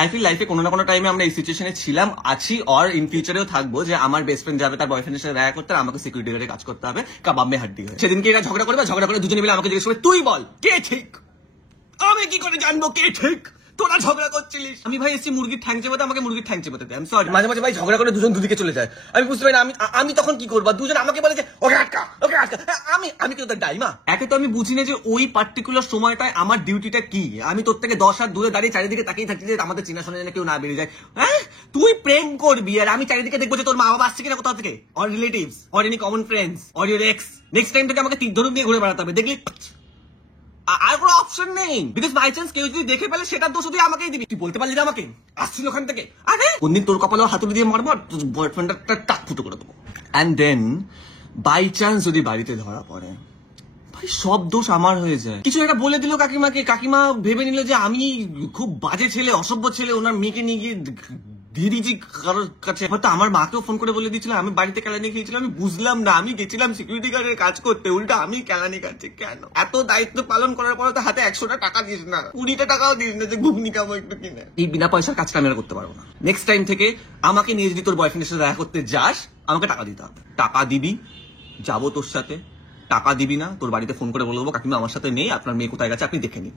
I feel লাইফে কোনো না কোনো টাইমে আমরা এই সিচুয়েশনে ছিলাম, আছি, আর ইন ফিউচারেও থাকবো যে আমার বেস্ট ফ্রেন্ড যাবে তার বয়ফ্রেন্ডের সাথে দেখা করতে, আর আমাকে সিকিউরিটি গার্ডে কাজ করতে হবে কাবাব মে হাড্ডি হয়ে। সেদিনকে এরা ঝগড়া করে দুজনে মিলে আমাকে জিজ্ঞেস করে তুই বল কে ঠিক। আমি কি করে জানবো কে ঠিক? তোরা ঝগড়া করছিলিস। আমি ভাই এসছি মুরগির ঠ্যাং চেপাতে, আমাকে মুরগির ঠ্যাং চেপাতে দেয়। সরি, মাঝে মাঝে ভাই ঝগড়া করে দুজন দুদিকে চলে যায়, আমি বুঝতে পারি না আমি তখন কি করবো। দুজন আমাকে বলে যে ওকে আটকা ওকে আটকা, আমি কিন্তু তার ডাইমা। একে তো আমি বুঝি না যে ওই পার্টিকুলার সময়টায় আমার ডিউটিটা কি। আমি তোর থেকে 10 হাত দূরে দাঁড়িয়ে চারিদিকে তাকিয়ে থাকছি যে আমাদের চেনাশোনা যেন কেউ না বেরিয়ে যায়। হ্যাঁ, তুই প্রেম করবি আর আমি চারিদিকে দেখবো যে তোর মা বাবা আসছে কিনা কোথাও থেকে, or relatives, or any common friends, or your x. Next time থেকে আমাকে তীর ধনুক নিয়ে ঘুরে বেড়াতে হবে, দেখলি আর কোনো অপশন নেই। বিকজ বাই চান্স কেউ যদি দেখে ফেলে সেটা দোষ তুই আমাকেই দিবি। তুই বলতে পারলি না আমাকে আসছিল ওখান থেকে, আরে কোনদিন তোর কপালে হাতুড়ি দিয়ে মারবো আর তোর বয়ফ্রেন্ডটা টাক ফুটো করে দেবো। অ্যান্ড দেন বাই চান্স যদি বাড়িতে ধরা পড়ে, ভাই সব দোষ আমার হয়ে যায়। কিছু একটা বলে দিল কাকিমাকে, কাকিমা ভেবে নিল যে আমি খুব বাজে ছেলে, অসভ্য ছেলে, ওনার মেয়েকে নিয়ে গিয়ে দিয়ে দিয়েছি কারোর কাছে। হয়তো আমার মাকেও ফোন করে বলে দিয়েছিলাম আমি বাড়িতে কেলানি খেয়েছিলাম, আমি বুঝলাম না। আমি গেছিলাম সিকিউরিটি গার্ডের কাজ করতে, উল্টা আমি কেলানি খাচ্ছি কেন? এত দায়িত্ব পালন করার পরে তো হাতে 100টা টাকা দিস না, 20টা টাকাও দিস না যে ঘুগনি খাবো একটু কিনে। এই বিনা পয়সার কাজটা আমি আর করতে পারবো না। নেক্সট টাইম থেকে আমাকে নিয়ে যদি তোর বয়ফ্রেন্ডের সাথে দেখা করতে যাস, আমাকে টাকা দিতে হবে। টাকা দিবি, যাবো তোর সাথে। টাকা দিবি না, তোর বাড়িতে ফোন করে বলবো কাকিমা আমার সাথে নেই, আপনার মেয়ে কোথায় গেছে আপনি দেখে নিন।